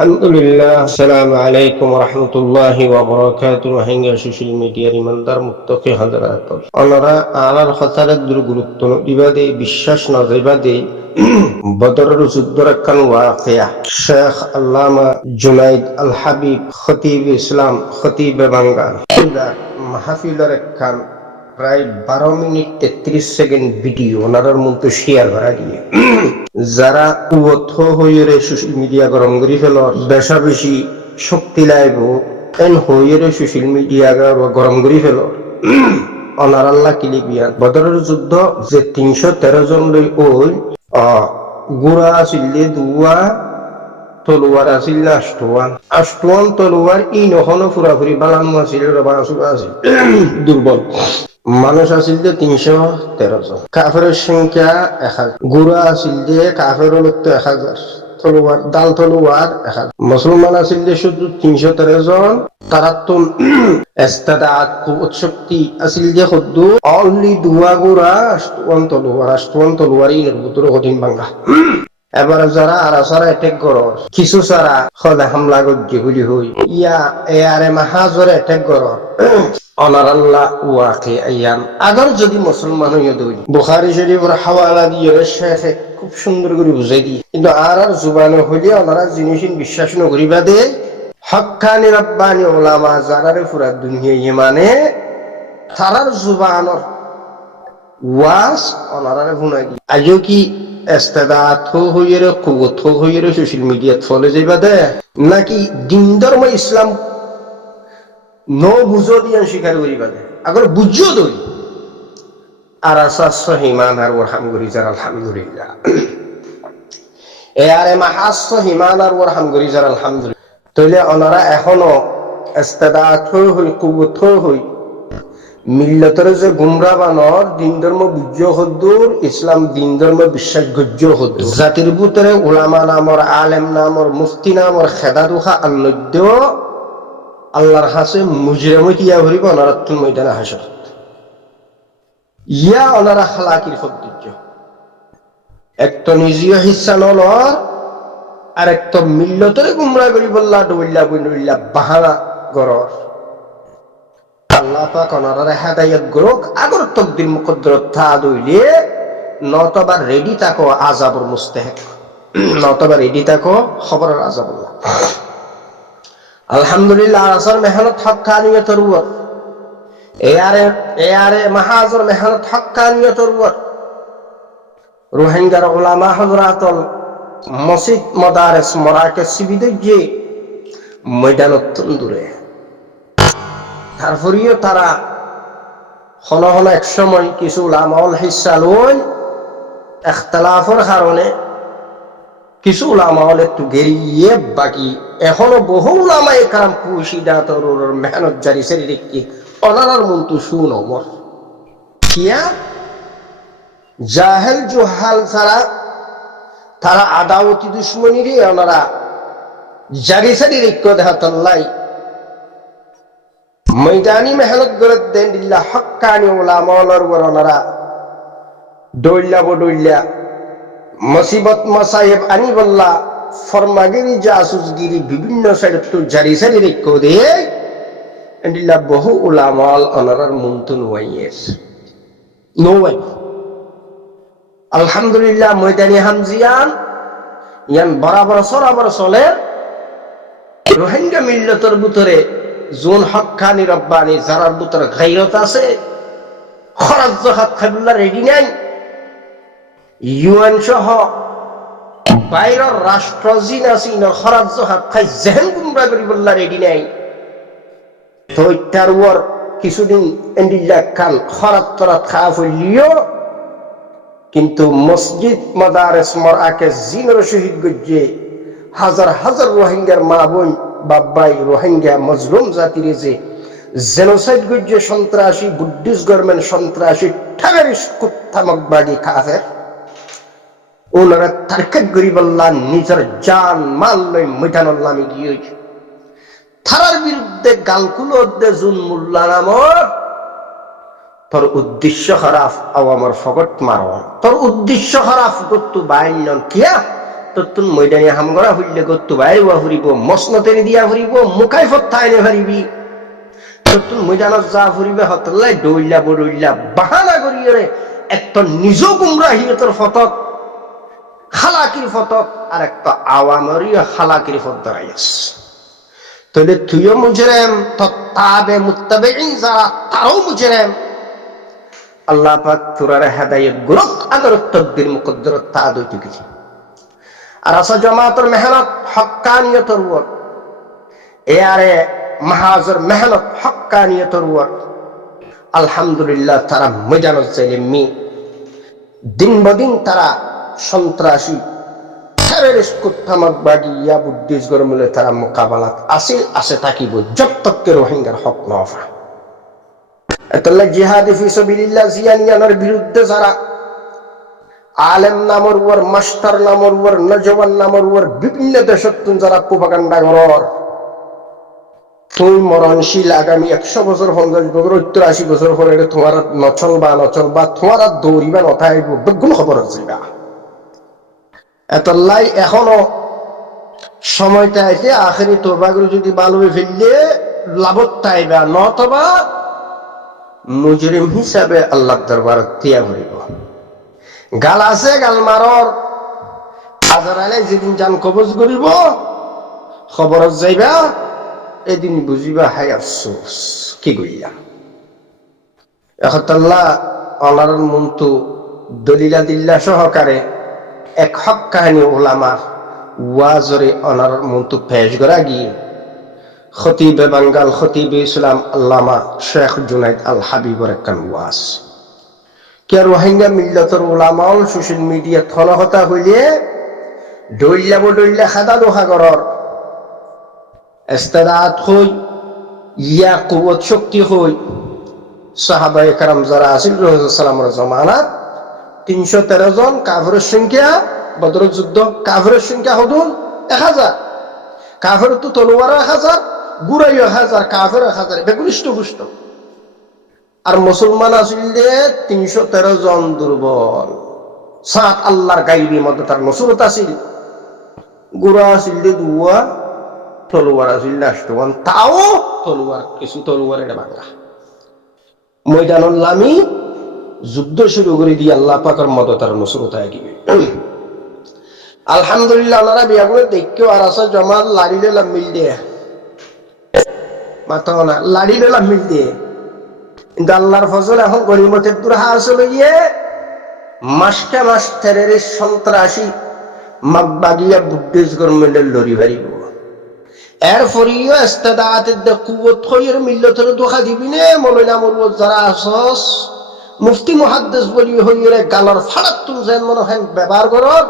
আলহামদুলিল্লাহ, আসসালামু আলাইকুম রহমতুল্লাহি ওয়া বারাকাতুহু। হাঙ্গা সোশ্যাল মিডিয়ার ইমানদার মুত্তাকি হযরত ওনারা আলার খতারের গুরুত্ব ইবাদে বিশ্বাস না ইবাদে বদরের যুদ্ধের একখান ওয়াকিয়া শেখ আল্লামা জুনাইদ আল হাবিব খতিব ইসলাম খতিব বাঙ্গা মাহফিলের একখান প্রায় 12 মিনিট 33 সেকেন্ড ভিডিও ওনার মধ্যে শেয়ার করা দিয়ে যারা উথ হয়ে সোশ্যাল মিডিয়া গরম করে ফেল বেশা বেশি শক্তি লাইব এন হয়ে সোশ্যাল মিডিয়া গরম করে ফেল অনার আল্লাহ কিলিবিয়ান বদরের যুদ্ধ যে 313 জন লই ওই গুড়া আসিলে দুয়া তলোয়ার আসিল না আষ্টওয়ান তলোয়ার ই নহনো ফুরাফুরি বালানো আসিল রবাসুরা আসিল দুর্বল মানুষ আসিল যে 313 জন কাফেরের সংখ্যা 1000 গুড়া আসিল যে কাফের লোক 1000 তলোয়ার দাল তলোয়ার 1000 মুসলমান আসিল যে শুধু 313 জন তারা তো ইস্তাদাত কুওয়াত শক্তি আসিল যে খুদ্দু অনলি দুয়া গুড়া আষ্টওয়ান তলোয়ার ইনের ভিতরে কঠিন বাঙ্গা এবার যারা আরাসারা অ্যাটাক করো কিছু সারা খদা হামলা গজ্জি গুলি হই ইয়া এয়ারে মাহাজরে অ্যাটাক করো অনার আল্লাহ ওয়াকি আয়াম আগর যদি মুসলমান হইয়া দই বুখারী শরীফের হাওয়ালা দিয়ে শেখে খুব সুন্দর করে বুঝাই দি কিন্তু আর জুবানে হইলে ওনারা জিনিসিন বিশ্বাস ন করিবা দে হক্কানি রব্বানি উলামা যারারে পুরা দুনিয়া ইমানে তারার জুবানর ওয়াজ ওনারারে ভুনাই দি আজও কি ইস্তেদাত হইয়ে কুওত হইয়ে সোশ্যাল মিডিয়াত ফলে যাইবা দে নাকি দিন ধর্ম ইসলাম নো বুঝো দিয়ে স্বীকার করিবা দে আগর বুঝো দই আর আসাস হিমান আর ওরহাম করি যার আলহামদুলিল্লাহ এয়ারে মাহাস হিমান আর ওরহাম করি যার আলহামদুলিল্লাহ তাইলে ওনারা এখনো ইস্তেদাত হই কুওত হই মিল্লতের যে গুমরা বানর দিন ধর্ম বুঝ্য হদ্দুর ইসলাম দিন ধর্ম বিশ্বাস গজ্য হদ্দুর জাতির ভিতরে উলামা নামর আলেম নামর মুফতি নামর খেদা দুখা আল্লদ্য আল্লাহর হাসে মুজরিমে কিয়া ভরিব অনারাত্তুল ময়দানে হাসর ইয়া অনারা খালাকির সৌন্দর্য একটা নিজীয় হিস্সা নলর আর একটা মিল্লতের গুমরা করি বললা ডইল্লা বইল্লা বাহানা গরর আল্লাহ পাক ওনারা হেদায়েত করুক আগর তকদির মুকদ্দরত থা দইলে নতবা রেডি থাকো আযাবুর মুস্তাহিক নতবা রেডি থাকো খবরের আযাবুল্লাহ আলহামদুলিল্লাহ আসর মেহনত হক্কানিয়তের উপর এয়ারে মাহাজর মেহনত হক্কানিয়তের উপর রোহিঙ্গার উলামা হযরাতল মসজিদ মাদারিস মরাকাজ শিবিদে ময়দানত তন্দুরে তারপরেও তারা হন হন এক সময় কিছু উলামাউল হিস্সা লই ইখতিলাফের কারণে কিছু উলামাউল একটু গেরিয়ে বাকি এখনো বহু উলামায়ে কারাম পুশিদাতর মেহনত জারি সেরি রেখে ওনার মন্তু সুনমর কিয়া জাহেল জুহাল ছাড়া তারা আদাওয়াতি দুশ্মনী রে ওনারা জারি সেরি রেখে দেখাতল্লাই ময়দানি মেহনত করে দেন দিল্লা হক্কানি উলামাউলার ওনারা দইল্লা মুসিবত মাসায়েব আনি বল্লা ফরমাগিরি জাসুসগিরি বিভিন্ন সাইড তো জারি সারি রেখো দে দিল্লা বহু উলামাল ওনারার মুনতুন ওয়াইয়েস নোয়াই আলহামদুলিল্লাহ ময়দানি হামজিয়ান ইয়ান বরাবর সরাবর চলে রোহিঙ্গা মিল্লতের ভিতরে জোন হক্কানি রব্বানি যারার ভিতরে গায়রত আছে খরচ জাকাত খাইবুল্লাহ রেডি নাই ইউএন সহ বাইরের রাষ্ট্র জিন আছে খরচ জাকাত খাই জেহেন গুমরা করিবুল্লাহ রেডি নাই তো তার ওর কিছুদিন এন্ডিল্লা কাল খরচ তরাত খাওয়া হইলিও কিন্তু মসজিদ মাদারিস মরাকাজ জিনের শহীদ গজ্জে হাজার হাজার রোহিঙ্গার মা বোন বাবাই রোহিঙ্গা মজলুম জাতির যে জেনোসাইড গজ্জে সন্ত্রাসী বুদ্ধিস্ট গভর্নমেন্ট সন্ত্রাসী ঠাগারিস কুত্তামকবাদী কাফের ওনারা তারকাত গরিবাল্লাহ নিজের জান মাল লই ময়দানুল্লামে গিয়ে থারার বিরুদ্ধে গালকুলো দে জুন মোল্লা নামর তোর উদ্দেশ্য খারাপ আওয়ামর ফকট মারো তোর উদ্দেশ্য খারাপ করতো বাইন কিয়া ততুন ময়দানে হামগড়া হইলে গত্তু বাইরুয়া ফুরিব মসনতেরি দিয়া ফুরিব মুখাই ফত্তাইনে ফারিবি ততুন ময়দানত যা ফুরিবে হতলাই দৌইলা বড়ইলা বাহানা করিয়ে একটা নিজ গুমরাহিয়তের ফতক খালাকির ফতক আর একটা আওয়ামরিয়া খালাকির ফত দাঁড়াইয়াস তাহলে তুইও মুজরেম তত্তাবে মুত্তাবিঈন যারা তারাও মুজরেম আল্লাহ পাক তোরারে হেদায়েত গুরক আদর তকদির মুকদ্দরত তা দুইটি কিছু আর আসা জামাতের মেহনত হক্কানিয়তের উপর এয়ারে মাহাজর মেহনত হক্কানিয়তের উপর আলহামদুলিল্লাহ তারা ময়দানত চাইলে দিন বদিন তারা সন্ত্রাসী টেররিস্ট কুত্তামাকবাদী ইয়া বুদ্ধিস গরমলে তারা মোকাবেলাত আছে থাকিব যতকে রোহিঙ্গার হক নফা এতলা জিহাদি ফি সাবিলিল্লাহ জিয়ানিয়ানের বিরুদ্ধে যারা আলেম নামর উপর মাস্টার নামর উপর নজওয়ান নামর উপর বিভিন্ন দেশত যারা প্রোপাগান্ডা করর তুই মরণশীল আগামী 100 বছর 50 বছর 80 বছর পরে তোমার নচল বা তোমার দৌড়িবা নথাইব বেগুন খবর যাইবা এতলাই এখনো সময়টা আছে আখেরি তওবাগুলো যদি ভালোভাবে ফেললে লাভত তাইবা নতবা মুজরিম হিসাবে আল্লাহর দরবারে তিয়া হইব গাল আছে গাল মারর আজরাইলে যেদিন জান কবজ করিব খবরত যাইবা এদিন বুঝিবা হাই আফসোস কি কইলা এখতাল্লাহ অনার মন্তু দলিলা দিল্লা সহকারে এক হক্কানি উলামা ওয়াজরে অনার মন্তু পেশ করা গিয়ে খতিবে বাঙ্গাল খতিবে ইসলাম আল্লামা শেখ জুনাইদ আল হাবিবর একখান ওয়াজ কে রোহিঙ্গা মিল্লাতর উলামাও সোশ্যাল মিডিয়া থলহতা হইলে দৈল্লা খাদা সাগরর ইস্তেদাত হই ইয়া কুওয়াত শক্তি হই সাহাবায়ে কেরাম যারা আছিল রাসূলুল্লাহ সাল্লাল্লাহু জমানাত 313 জন কাফিরের সংখ্যা বদর যুদ্ধ কাফিরের সংখ্যা হদুন 1000 কাফির তো তলোয়ার 1000 গুরাই 1000 কাফির 1000 বেগুনিষ্ঠ পুষ্ট আর মুসলমান আছিল 313 জন দুর্বল সাত আল্লাহর গায়বী মধ্যে তার নসরত আছিল গুরা আছিল দুয়া তলোয়ার আছিল লাস্টওয়ান তাও তলোয়ার কিছু তলোয়ার এটা ভাঙা ময়দানুল লামি যুদ্ধ শুরু করে দিয়ে আল্লাহ পাকের মদত আর নসরত আগিবে আলহামদুলিল্লাহ ওনারা বিয়াগুলো দেখকেও আর আসা জমাত লাড়িলে মিল দিয়ে মাথা না লাড়িলে মিল দিয়ে কিন্তু আল্লাহর ফজল এখন গরিমতের দুরহা আসলে গিয়ে মাসকে মাস টেররিস্ট সন্ত্রাসী মাগবাগিয়া বুদ্ধিস গরমিলে লড়ি ভারিব এর ফরিও ইস্তেদাতের কুওয়াত খয়ের মিল্লাতের দোখা দিবি নে মৌলানা মুরওয়াজ যারা আসস মুফতি মুহাদ্দিস বলি হইরে গালর ফাড়াত তুমি যেন মনে হয় ব্যবহার করর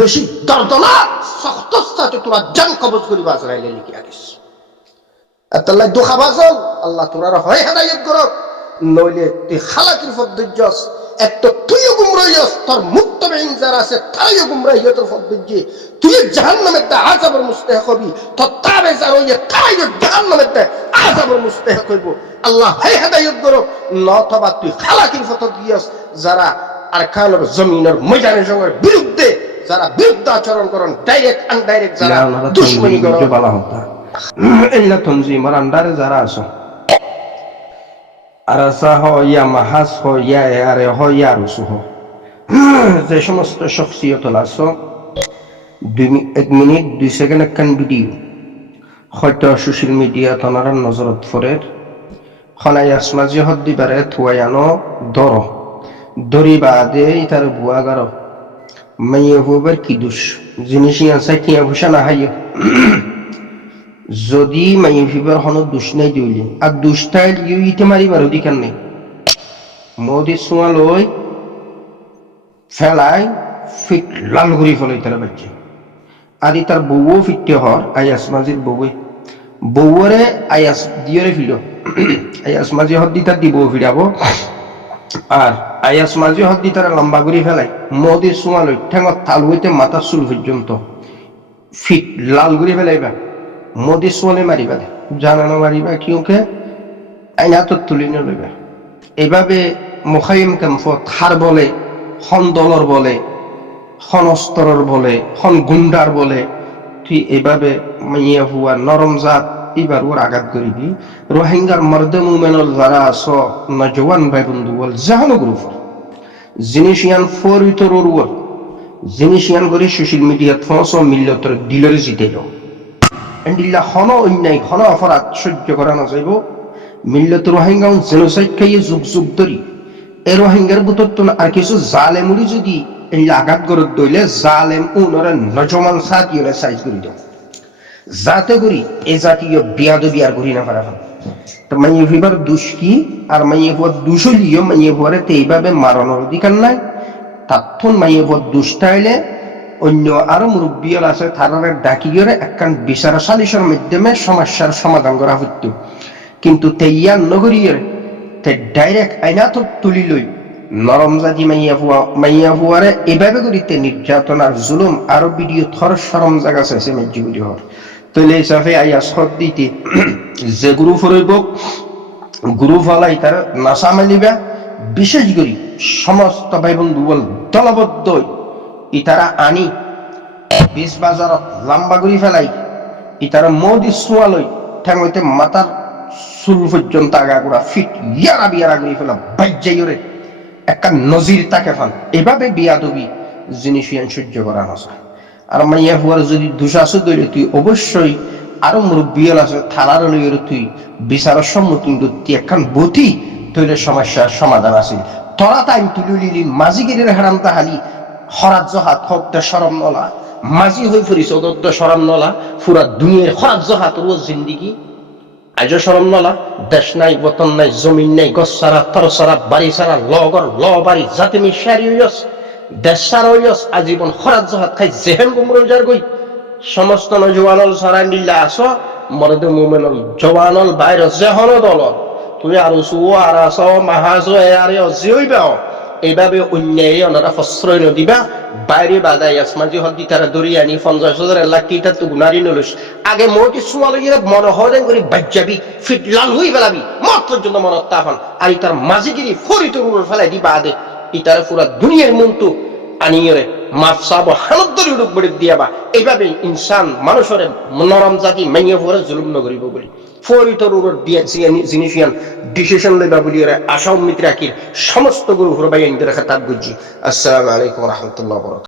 বেশি দর্দনাক সখতস্তাতে তোরা জান কবজ করিবা আজরাইলে লিখি আনিস আল্লাহ দোখা বাজল আল্লাহ তোরার হয় হেদায়েত করক নইলে তুই খালাকির ফদ্দুজ্জস একটা তুইও গুমরাইয়াস তোর মুত্তাবিঈন যারা আছে তারাইও গুমরাইয়তের ফদ্দুজ্জি তুই জাহান্নামের তে আযাবের মুস্তাহিক হবি তোর তাবে যারা ওই তারাইও জাহান্নামের তে আযাবের মুস্তাহিক হইব আল্লাহ হয় হেদায়েত করক নতবা তুই খালাকির ফদ্দুজ্জিস যারা আরকানের জমিনের ময়দানের জঙ্গের বিরুদ্ধে যারা বিরুদ্ধ আচরণ করেন ডাইরেক্ট আনডাইরেক্ট যারা দুশমনী করেন বলা হতা ইল্লা তানজিমার আন্ডারে যারা আছে আরাসা ইয়া মাহাস ইয়া আরে ইয়া রুসু যে সমস্ত শখসিয়ত আছে 1 মিনিট 2 সেকেন্ড একখান ভিডিও হয়তো সোশ্যাল মিডিয়া তনার নজরত ফরের খনাই আসমাজি হদ্দি বারে থুয়ায়ানো দরি বাদে তার বুয়া গারো মাইয়ে হুবার কি দুষ জিনিস আছে কিয়া ভূষা না হাইয় যদি মাইয়ে ফিবার হন দুষ নাই দিলি আর দুষ্টাইল ইতে মারিবার অধিকার নেই মোদি সোয়া লই ফেলাই ফিট লাল ঘুরি ফেলাই তারা বাচ্চা আদি তার বউও ফিটতে হর আয়াস মাজির বউরে আয়াস দিয়রে ফিল আয়াস মাঝি হদ্দি তার দি বউ ফিরাবো আর আয়াস মাঝি হদ্দি তারা লম্বা ঘুরি ফেলাই মোদি সোয়া লই ঠেঙত তাল হইতে মাথার চুল পর্যন্ত ফিট লাল ঘুরি ফেলাইবা মোদি সোয়ালে মারিবা জানানো মারিবা কিউকে আইনা তো তুলি নলইবা এইভাবে মুখাইম ক্যাম্পত হার বলে হন্দলর বলে হন অস্তরর বলে হন গুন্ডার বলে তুই এভাবে মাইয়া হুয়া নরম জাত এবার ওর আঘাত করিবি রোহিঙ্গার মর্দে মুমেনল যারা আস নজওয়ান ভাই বন্ধু বল জাহানো গ্রুপ জিনিস ইয়ান ফোর ভিতর ওর জিনিস ইয়ান করে সোশ্যাল মিডিয়া থস মিল্লতর ডিলার জিতেল এন্ডিল্লা হন অন্যায় হন অপরাধ সহ্য করা না যাইব মিল্লত রোহিঙ্গা জেনোসাইড খাইয়ে যুগ যুগ ধরি এই রোহিঙ্গার বুতর তো আর কিছু জালেমুরি যদি এই আঘাত গরত দইলে জালেম উনরে নজমান সাথীয়রে সাইজ করি দাও যাতে করি এ জাতীয় বিয়াদবি আর করি না পারা তো মাইয়ে ফিবার দুষ কি আর মাইয়ে ফুয়ার দুষলিও মাইয়ে ফুয়ারে এইভাবে মারানোর অধিকার নাই তাত্থন মাইয়ে ফুয়ার দুষ্টাইলে অন্য আরো মুরব্বিয়ল আছে তারারে ডাকি গিয়ে একখান বিচার সালিশের মাধ্যমে সমস্যার সমাধান করা হতো কিন্তু তেইয়ার নগরীর তে ডাইরেক্ট আইনা তো তুলি লই নরম জাতি মাইয়া ফুয়ারে এভাবে করিতে নির্যাতন আর জুলুম আরো ভিডিও থর সরম জায়গা চাইছে মেজিগুলি হর তৈলে হিসাবে আইয়া সব দিতে যে গ্রুপ রইব গ্রুপ হলাই তার নাসা মালিবা বিশেষ করে সমস্ত ভাই বন্ধু বল দলবদ্ধ ইতারা আনি বিশ বাজারত লম্বা করি ফেলাই ইতারা মোদি সোয়ালই ঠ্যাং হইতে মাথার চুল পর্যন্ত আগা করা ফিট ইয়ারা বিয়ারা করে ফেলা বাইজাইরে একটা নজির তাকে ফান এভাবে বিয়াদবি জিনিস সহ্য করা নসা আর মাইয়া হুয়ার যদি দুশাসু দইলে তুই অবশ্যই আরো মুরব্বিয়াল আছে থালার লইয়ের তুই বিচারের সম্মুখীন করতে একখান বতি তৈলে সমস্যার সমাধান আছে তোরা তাই তুলিলি মাঝিগিরির হারাম তাহালি হরাত জহাত হকতে সরম নলা মাঝি হয়ে ফুরিস অদত্ত সরম নলা ফুরা দুনিয়ার হরাত জহাত রোজ জিন্দিগি আজ সরম নলা দেশ নাই বতন নাই জমিন নাই গছ সারা তর সারা বাড়ি সারা লগর ল বাড়ি জাতি মিশারি হইয়স দেশ সারা হইয়স আজীবন হরাত জহাত খাই জেহেন গুমরল যার গই সমস্ত নজওয়ানল সারা নিল্লা আস মরদে মুমেনল জওয়ানল বাইর জেহন দল তুমি আরো সুও আর আস মাহাজ আরে অজিয়ইবাও এইভাবে অন্যায় ওনারা প্রশ্রয় নদিবা বাইরে বাদাই আসমাজি হদি তারা দরিয়া নি 50,000 লাখ কিটা তো গুনারি নলস আগে মোটি সুয়াল গিয়ে মনে হরেন করে বাজ্জাবি ফিট লাল হই বেলাবি মত পর্যন্ত মনত তাফান আর তার মাঝিগিরি ফরিত রুল ফেলাই দিবা আদে ইতারে পুরা দুনিয়ার মন্তু আনিয়রে মাফসাব হানদরি রূপ বড় দিয়াবা এইভাবে ইনসান মানুষের নরম জাতি মাইয়া পরে জুলুম নগরিব বলি ফরিতর উপর দিয়ে জিনিসিয়ান ডিসিশন লইবা বলি আশা উম্মিত রাখির সমস্ত গুরু হুরবাই ইনদের খাতাব গুজি আসসালামু আলাইকুম ওয়া রাহমাতুল্লাহি ওয়া বারাকাতুহু।